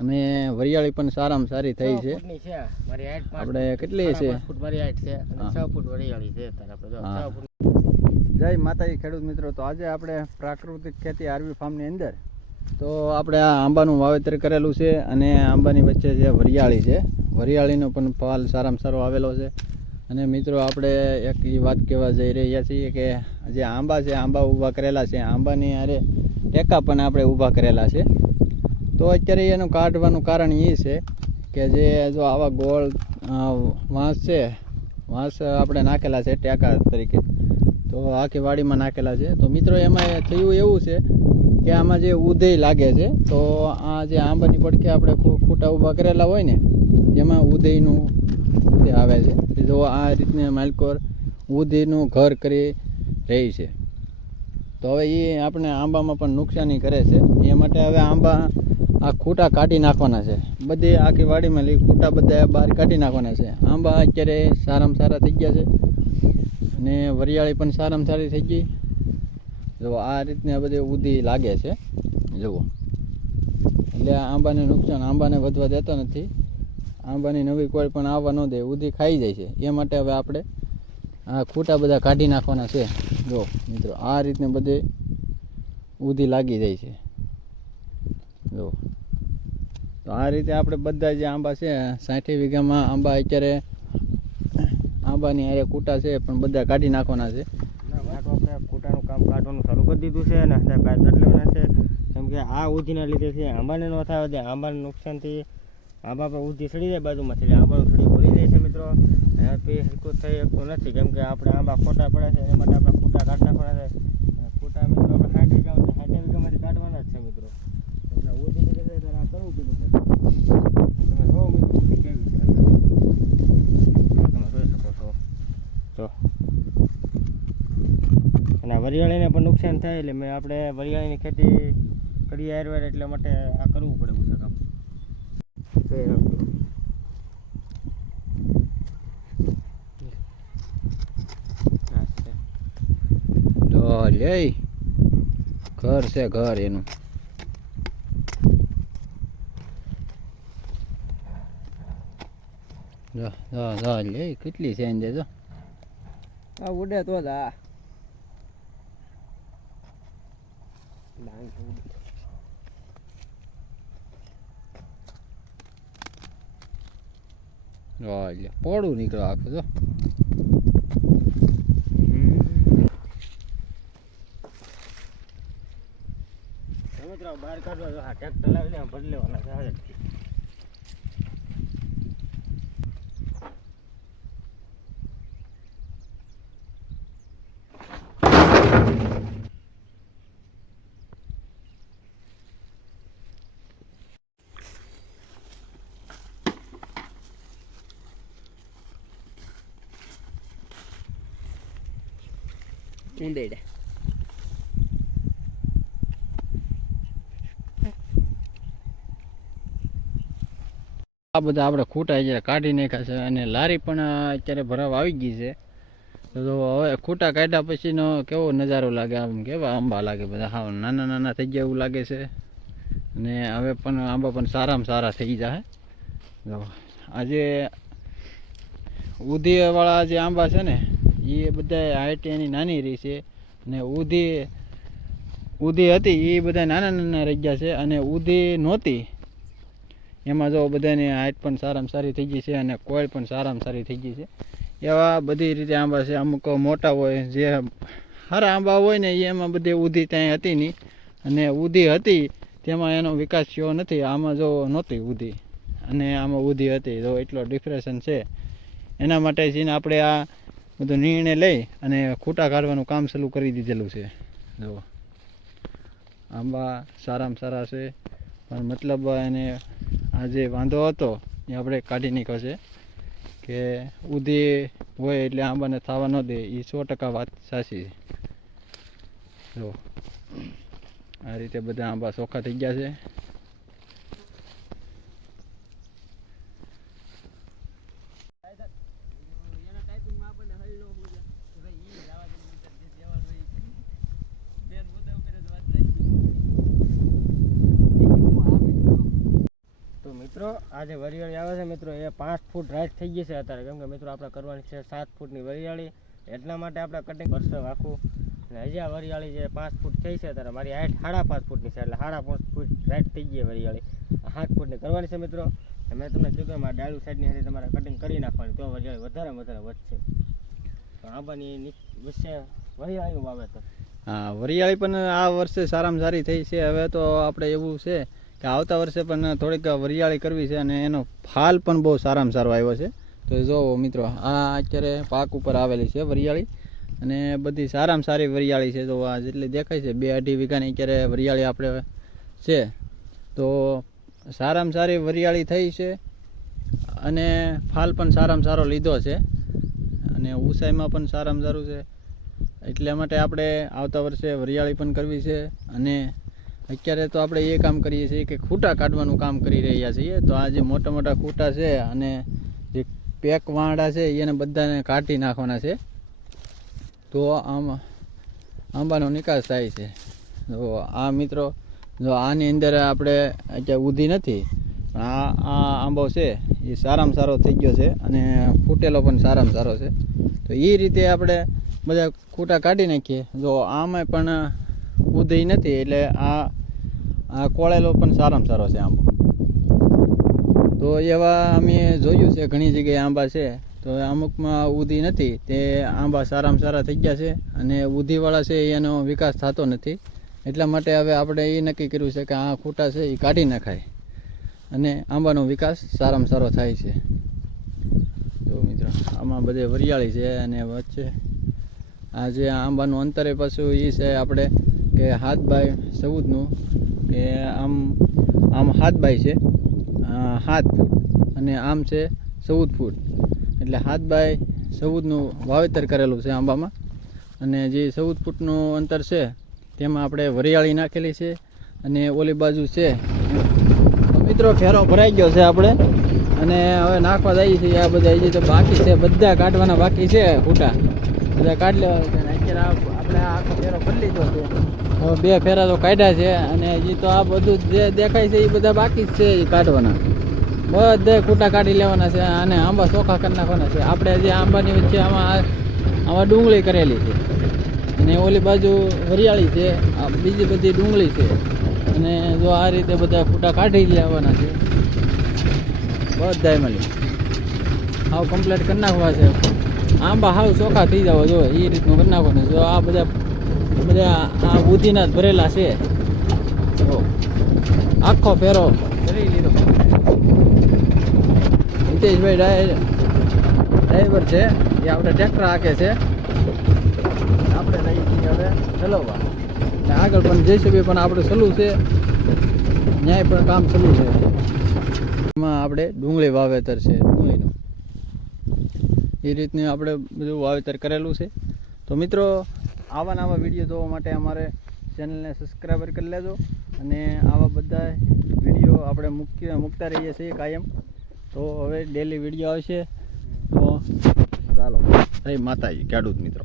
અને વરિયાળી પણ સારામાં સારી થઈ છે. આપણે કેટલી છે? 5 ફૂટ મારી હાઈટ છે અને 6 ફૂટ વરિયાળી છે. જય માતાજી ખેડૂત મિત્રો. તો આજે આપણે પ્રાકૃતિક ખેતી આરવી ફાર્મની અંદર તો આપણે આ આંબાનું વાવેતર કરેલું છે અને આંબાની વચ્ચે જે વરિયાળી છે, વરિયાળીનો પણ પાલ સારામાં સારો આવેલો છે. અને મિત્રો આપણે એક એ વાત કહેવા જઈ રહ્યા છીએ કે જે આંબા છે, આંબા ઊભા કરેલા છે, આંબાની અરે ટેકા પણ આપણે ઊભા કરેલા છે. તો અત્યારે એનું કાઢવાનું કારણ એ છે કે જે જો આવા ગોળ વાંસ છે, વાંસ આપણે નાખેલા છે ટેકા તરીકે, તો આખી વાડીમાં નાખેલા છે. તો મિત્રો એમાં થયું એવું છે કે આમાં જે ઉધઈ લાગે છે, તો આ જે આંબાની પડખે આપણે ખૂટા ઊભા કરેલા હોય ને એમાં ઉધઈનું આવે છે. જો આ રીતને માલકોર ઉધઈનું ઘર કરી રહી છે. તો હવે એ આપણે આંબામાં પણ નુકસાની કરે છે. એ માટે હવે આંબા આ ખૂટા કાઢી નાખવાના છે. બધી આખી વાડીમાં ખૂટા બધા બહાર કાઢી નાખવાના છે. આંબા અત્યારે સારામાં સારા થઈ ગયા છે અને વરિયાળી પણ સારામાં સારી થઈ ગઈ. જો આ રીતને બધી ઉધી લાગે છે જુઓ. એટલે આંબાને નુકસાન, આંબાને વધવા દેતો નથી. આંબાની નવી કોઈ પણ આવવા ન દે, ઉધી ખાઈ જાય છે. એ માટે હવે આપણે આ ખૂટા બધા કાઢી નાખવાના છે. જો મિત્રો આ રીતને બધે ઉધી લાગી જાય છે. જો તો આ રીતે આપણે બધા જે આંબા છે 60 વીઘામાં આંબા અત્યારે આંબાની અરે કૂટા છે પણ બધા કાઢી નાખવાના છે. આપણે કૂટાનું કામ કાઢવાનું ચાલુ કરી દીધું છે અને કાઢી લેવાના છે. કેમ કે આ ઉધીના લીધે છે આંબાને ન થાય દે, આંબાને નુકસાનથી આંબા પર ઉધી સડી જાય બાજુમાંથી, એટલે આંબાનું થોડી ભરી જાય છે મિત્રો. એનાથી હરકું થઈ શકતું નથી કેમ કે આપણે આંબા ખોટા પડે છે. એના માટે આપણે ખૂટા કાઢી નાખવાના છે. ખૂટા મિત્રો આપણે 60 વીઘામાંથી કાઢવાના જ છે મિત્રો. એટલે ઉધી લીધે છે ત્યારે આ કરવું પીધું છે. તમે જો મિત્રો ઉધી કેવી છે, તમે જોઈ શકો છો. જો અને વરિયાળીને પણ નુકસાન થાય એટલે મેં આપણે વરિયાળીની ખેતી કરીએ આયુર્વેદ, એટલા માટે આ કરવું પડે છે કામ. લે ઘર છે, ઘર એનું. લે કેટલી છે એને જો આ ઉડે તો જ આ પોળું નીકળો આખું જો. બહાર કાઢવા જો ટ્રેક્ટર લાવીને ભરી લેવાના છે. ઊંડેડે આ બધા આપણે ખૂટા અત્યારે કાઢી નાખ્યા છે અને લારી પણ અત્યારે ભરાવા આવી ગઈ છે. તો હવે ખૂટા કાઢ્યા પછીનો કેવો નજારો લાગે, આમ કેવા આંબા લાગે બધા, હા નાના નાના થઈ ગયા એવું લાગે છે. અને હવે પણ આંબા પણ સારામાં સારા થઈ જાય. જો આજે ઉધીવાળા જે આંબા છે ને એ બધા હાઈટ એની નાની રહી છે અને ઉધી હતી એ બધા નાના નાના રહી ગયા છે. અને ઉધી નહોતી એમાં જો બધાની હાઈટ પણ સારામાં સારી થઈ ગઈ છે અને કોઈલ પણ સારામાં સારી થઈ ગઈ છે. એવા બધી રીતે આંબા છે. અમુક મોટા હોય, જે સારા આંબા હોય ને એમાં બધી ઉધી ત્યાં હતી નહીં, અને ઉધી હતી તેમાં એનો વિકાસ થયો નથી. આમાં જો નહોતી ઉધી અને આમાં ઉધી હતી, જો એટલો ડિફરન્સ છે. એના માટે જઈને આપણે આ બધો નિર્ણય લઈ અને ખૂટા કાઢવાનું કામ ચાલુ કરી દીધેલું છે. જો આંબા સારામાં સારા છે, પણ મતલબ એને આ જે વાંધો હતો એ આપણે કાઢી નાખ્યો છે કે ઉધી હોય એટલે આંબાને થવા ન દે, એ 100% વાત સાચી છે. જો આ રીતે બધા આંબા ચોખ્ખા થઈ ગયા છે. મિત્રો આ જે વરિયાળી આવે છે મિત્રો એ 5 ફૂટ રાઈટ થઈ ગઈ છે અત્યારે, કેમ કે મિત્રો આપણે કરવાની છે 7 ફૂટની વરિયાળી, એટલા માટે આપણે કટિંગ કરશે આખું. અને હજી આ વરિયાળી જે 5 ફૂટ થઈ છે અત્યારે, મારી હાઈટ 5.5 ફૂટની છે, એટલે 5.5 ફૂટ રાઈટ થઈ ગઈ વરિયાળી. 7 ફૂટની કરવાની છે મિત્રો. મેં તમને કીધું એમાં ડાળું સાઈડની હાથે તમારે કટિંગ કરી નાખવાની, તો વરિયાળી વધારે વધશે. તો આંબાની વચ્ચે વરિયાળીનું વાવેતર. હા, વરિયાળી પણ આ વર્ષે સારામાં સારી થઈ છે. હવે તો આપણે એવું છે કે આવતા વર્ષે પણ થોડીક વરિયાળી કરવી છે, અને એનો ફાલ પણ બહુ સારામાં સારો આવ્યો છે. તો જુઓ મિત્રો, આ અત્યારે પાક ઉપર આવેલી છે વરિયાળી, અને બધી સારામાં સારી વરિયાળી છે. તો આ જેટલી દેખાય છે 2-2.5 વીઘાની અત્યારે વરિયાળી આપણે છે. તો સારામાં સારી વરિયાળી થઈ છે, અને ફાલ પણ સારામાં સારો લીધો છે, અને ઊંચાઈમાં પણ સારામાં સારું છે. એટલા માટે આપણે આવતા વર્ષે વરિયાળી પણ કરવી છે. અને અત્યારે તો આપણે એ કામ કરીએ છીએ કે ખૂટા કાઢવાનું કામ કરી રહ્યા છીએ. તો આ જે મોટા મોટા ખૂટા છે અને જે પેક વાંડા છે એને બધાને કાઢી નાખવાના છે, તો આંબાનો નિકાસ થાય છે. તો આ મિત્રો જો આની અંદર આપણે અત્યારે ઉધી નથી, પણ આ આંબો છે એ સારામાં સારો થઈ ગયો છે, અને ફૂટેલો પણ સારામાં સારો છે. તો એ રીતે આપણે બધા ખૂટા કાઢી નાખીએ. જો આમાં પણ ઉધી નથી, એટલે આ કોળેલો પણ સારામાં સારો છે આંબો. તો એવા અમે જોયું છે ઘણી જગ્યાએ આંબા છે, તો અમુકમાં ઉધી નથી, તે આંબા સારામાં સારા થઈ ગયા છે, અને ઉધીવાળા છે એનો વિકાસ થતો નથી. એટલા માટે હવે આપણે એ નક્કી કર્યું છે કે આ ખૂટા છે એ કાઢી નાખાય, અને આંબાનો વિકાસ સારામાં સારો થાય છે. તો મિત્રો આમાં બધે વરિયાળી છે, અને વચ્ચે આ જે આંબાનું અંતરે પાછું એ છે આપણે કે 7x14નું, કે આમ 7x છે 7 ફૂટ, અને આમ છે 14 ફૂટ, એટલે 7x14નું વાવેતર કરેલું છે આંબામાં. અને જે 14 ફૂટનું અંતર છે તેમાં આપણે વરિયાળી નાખેલી છે, અને ઓલી બાજુ છે. તો મિત્રો ફેરો ભરાઈ ગયો છે આપણે, અને હવે નાખવા જઈએ છીએ. આ બધા હજી તો બાકી છે, બધા કાઢવાના બાકી છે ખૂટા, બધા કાઢી લેવા છે. અત્યારે આપણે આખો ફેરો કરી લીધો છે, 2 ફેરા તો કાઢ્યા છે, અને હજી તો આ બધું જે દેખાય છે એ બધા બાકી જ છે એ કાઢવાના. બધા ખૂટા કાઢી લેવાના છે, અને આંબા ચોખ્ખા કરી નાખવાના છે. આપણે જે આંબાની વચ્ચે આમાં ડુંગળી કરેલી છે, અને ઓલી બાજુ વરિયાળી છે, આ બીજી બધી ડુંગળી છે. અને જો આ રીતે બધા ખૂટા કાઢી લેવાના છે બધા મળી, હાવ કમ્પ્લીટ કરી નાખવા છે. આંબા હાવ ચોખ્ખા થઈ જવા જો એ રીતનું કરી નાખવાનું. જો આ બધા આ ઉધીના જ ભરેલા છે. તો આખો ફેરો કરી લીધો. હિતેશભાઈ ડ્રાઈવર છે, એ આપણે ટ્રેક્ટર હાકે છે, આપણે લઈ જઈએ હવે ચલાવવા. આગળ પણ જેસીબી પણ આપણે ચાલુ છે, ન્યાય પણ કામ ચાલુ છે. એમાં આપણે ડુંગળી વાવેતર છે, ડુંગળીનું એ રીતનું આપણે બધું વાવેતર કરેલું છે. તો મિત્રો આવા નવા વિડીયો જોવા માટે અમારે ચેનલને સબસ્ક્રાઈબર કરી લેજો, અને આવા બધા વિડીયો આપણે મૂકતા રહીએ છીએ કાયમ. તો હવે ડેલી વિડીયો આવશે. તો ચાલો, જય માતાજી ખેડૂત મિત્રો.